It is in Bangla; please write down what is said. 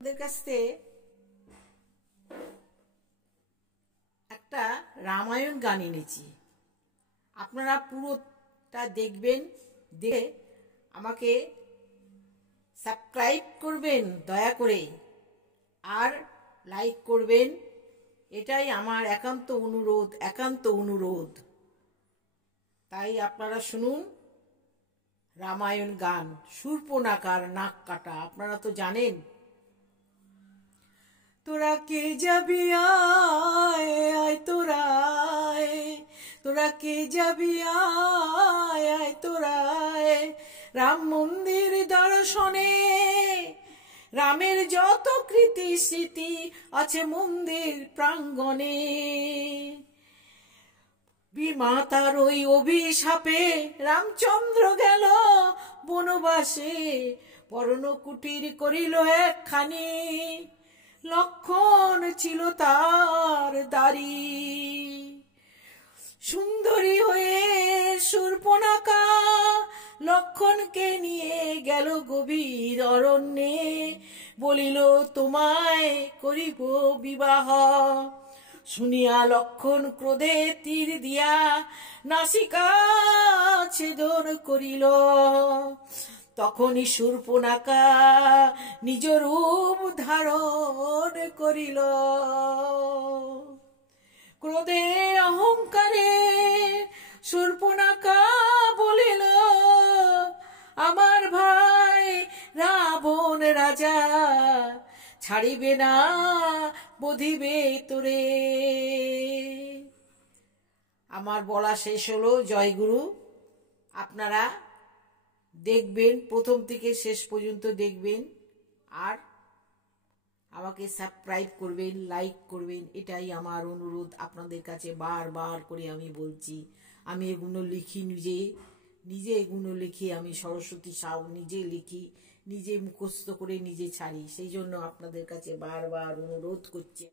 আপনাদের কাছে একটা রামায়ণ গান এনেছি। আপনারা পুরোটা দেখবেন, দেখে আমাকে সাবস্ক্রাইব করবেন দয়া করে, আর লাইক করবেন। এটাই আমার একান্ত অনুরোধ। তাই আপনারা শুনুন রামায়ণ গান, শূর্পণখার নাক কাটা। আপনারা তো জানেন। তোরা কে যাবি আয় আয়, তোরা কে যাবি আয় আয়, রাম মন্দির দর্শনে। রামের যত কৃতি স্মৃতি আছে মন্দির প্রাঙ্গণে। বিমাতার ওই অভিশাপে রামচন্দ্র গেল বনবাসে। পরণ কুটির করিল একখানি, লক্ষণ ছিল তার দাড়ি। সুন্দরী হয়ে শূর্পণখা লক্ষণকে নিয়ে গেল গভীর অরণ্যে। বলিল তোমায় করিব বিবাহ। শুনিয়া লক্ষণ ক্রোধে তীর দিয়া নাসিকা ছেদন করিল। তখনই শূর্পণখা নিজ রূপ ধারণ করিল। ক্রোধে অহংকারে শূর্পণখা বলিল, আমার ভাই রাবণ রাজা ছাড়িবে না, বধিবে তোরে। আমার বলা শেষ হলো। জয়গুরু। আপনারা দেখবেন, প্রথম থেকে শেষ পর্যন্ত দেখবেন, আর আমাকে সাবস্ক্রাইব করবেন, লাইক করবেন। এটাই আমার অনুরোধ আপনাদের কাছে। বারবার করে আমি বলছি, আমি এগুলো লিখি নিজে এগুলো লিখি। আমি সরস্বতী সাউ নিজে লিখি, নিজে মুখস্থ করে নিজে ছাড়ি। সেই জন্য আপনাদের কাছে বারবার অনুরোধ করছি।